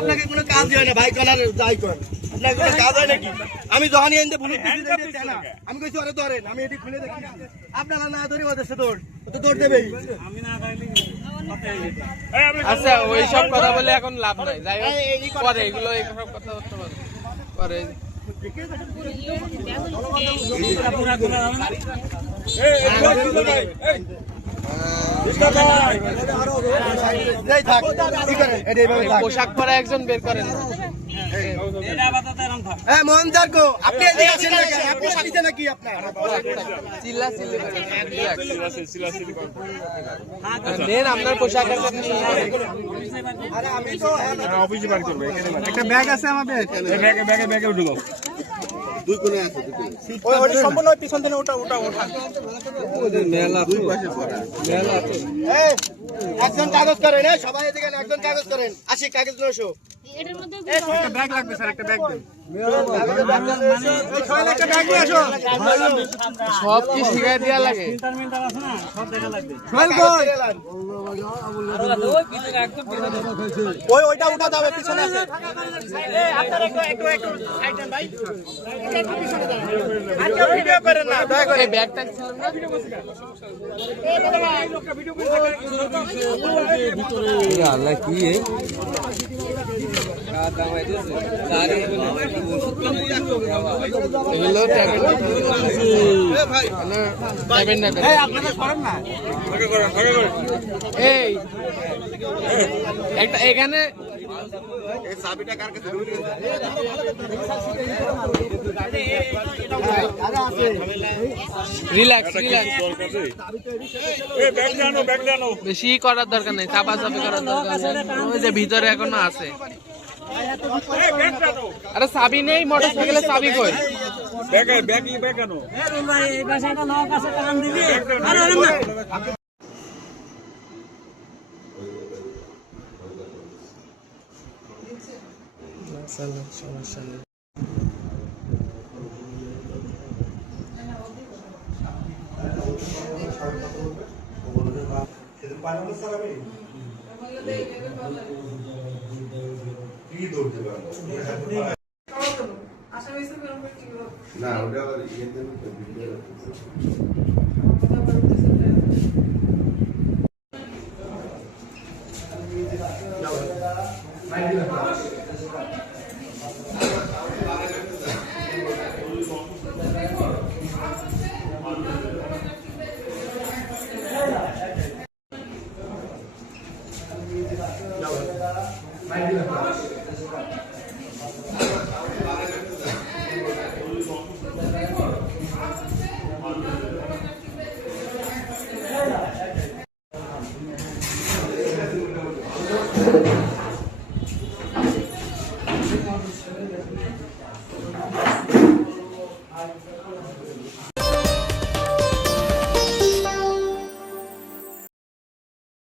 আপনাকে কোনো কাজ হয় না ভাই, কলার যাই করেন, আপনাকে কোনো কাজ হয় নাকি? আমি যখনই এনে ভুল আমি কইছি ওরে ধরেন, আমি এটি খুলে দেখি আপনারা না ধরে ওদের সাথে দৌড়, তো দৌড় দেবেই। আচ্ছা ওই সব কথা বলে এখন লাভ নাই, যাই হোক পরে এগুলো এইসব কথা বলতে পারে পরে। পোশাক পরা একজন বের করেন না। আপনি নাকি আপনার নেন আপনার পোশাক একটা ব্যাগ আছে আমাদের, ব্যাগে উঠে দাও। দুই কোণে আছে, ওই সম্পূর্ণ পিছন থেকে ওটা ওটা ওঠা মেলা দুই পাশে পড়া মেলা। একজন কাগজ করেন, সবাই এদিকে একজন কাগজ করেন, আসি কাগজ লইছো। এটার মধ্যে একটা ব্যাগ লাগবে স্যার, একটা ব্যাগ দেন। সব কি শিখাই দেওয়া লাগে? ওইটা উঠা যাবে, পিছনে আছে। ব্যাগটা কি এখানে বেশি করার দরকার নেই, চাপা চাপি করার দরকার নেই। ওই যে ভিতরে এখনো আছে। আরে চাবি নেই মোটরসাইকেলে, চাবি কই? সমস্যা নেই। না ওটা আবার ইয়েতে